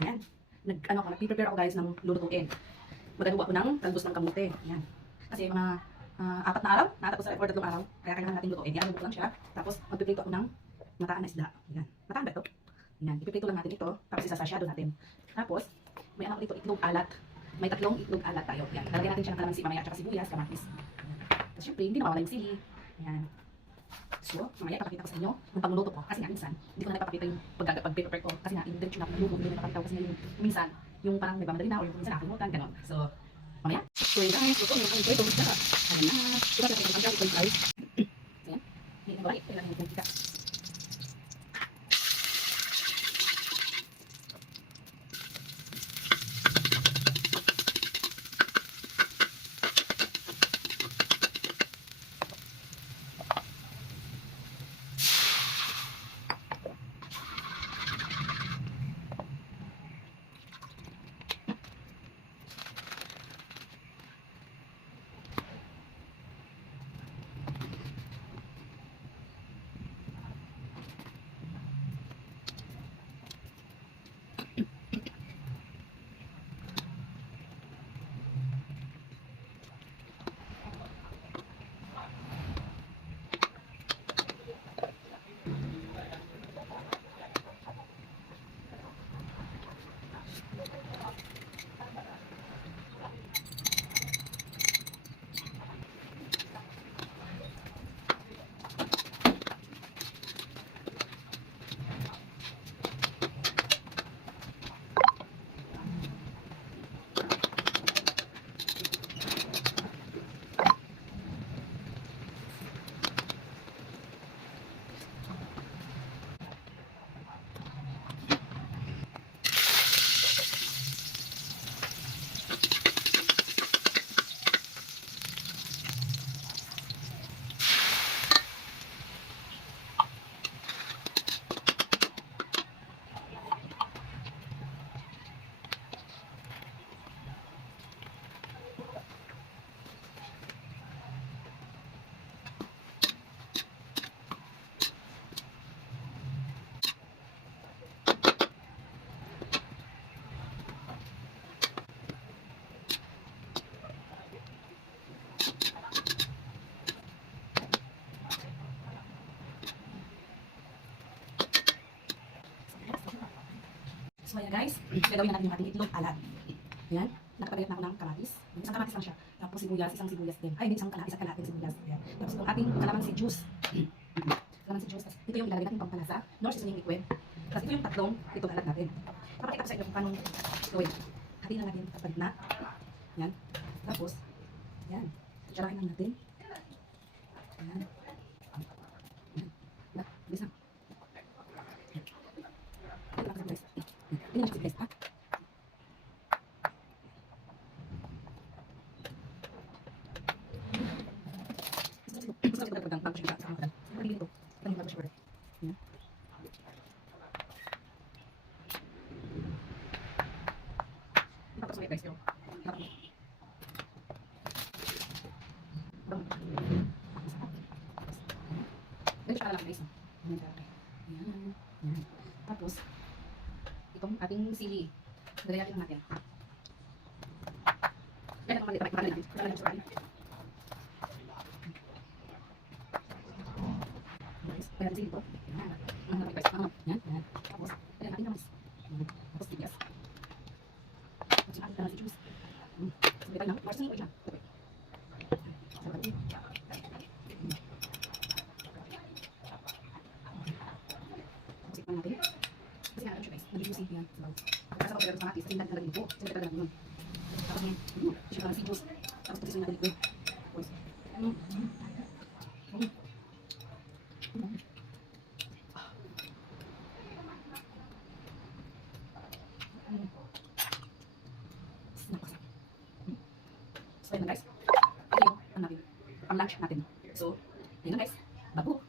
Ayan. Nag-prepare ako guys ng lulutuin. Magagawa ko ng talbos ng kamote. Ayan. Kasi mga 4 na araw, nakatapos sa or 3 araw. Kaya kailangan natin lutuin. Ayan, luto lang siya. Tapos magpiprito ako ng mataan na isda. Ayan. Mataan ba ito? Ayan. Ipiprito lang natin ito. Tapos isasashado natin. Tapos, may ano ko dito, itlog alat. May 3 itlog alat tayo. Ayan. Lalagyan natin siya ng kalamansi mamaya at saka sibuyas, kamatis. Ayan. Tapos syempre, hindi mawawala yung sili. Ayan. So, mamaya papakita ko sa inyo yung pagluluto ko. Kasi nga minsan, hindi ko na napapakita yung pag-prepare ko. Kasi nga, diretso na pagluluto, hindi ko napapakita ko kasi nga yung minsan, yung parang nagmamadali na o yung minsan nakalimutan, gano'n. So, mamaya. So, guys, luto, meron kami ito, na. Ayan na. Diba, natin ang pagkakas, ito guys. Ayan. Hindi ko balik. Kailangan yung kita. So ayan guys, gagawin na natin yung ating itlog alat. Ayan, nakapagayat na ako ng kamatis. Isang kamatis lang siya. Tapos sibuyas, isang sibuyas din. Ay, hindi isang kalating sibuyas. Ayan. Tapos yung ating kalamansi juice. Kalamansi juice. Tapos ito yung ilalagay natin pampalasa. Nor seasoning liquid. Tapos ito yung 3 itlog alat natin. Papakita ko sa inyo kung paano gawin. Hatiin lang natin kapag na. Ayan. Tapos, ayan. Tsarahin lang natin. Ayan. Ayan. Bisa. Ini masih guys, gusto ko pegang bago siya sa mga pagili ito. Tanong bago siya. Yan. Tapos may guys, yo. Tapos. Ganito siya lang guys. Yan. Yan. Tapos itong ating sili. Gagayatin natin. Kaya naman dito, pakipagin natin. Kaya naman sa kanin. Kaya natin sili ito. Yan. Yan. Tapos, kaya natin naman. Tapos, tigas. Tapos, yung ating kalamansi juice. Sabi tayo lang. Mars na yung siya. Tapos, ikpan natin. Kasi nga, guys, nag-juicy yan. Kasi ako pagkakos kamatis, kasi hindi natin po. Siyempre talaga natin yun. Tapos ngayon, siya kalamansi juice. Tapos, ito yung natin liquid. Tapos, so, yun na guys. Ito yung, ang lunch natin. So, yun na guys. Bago.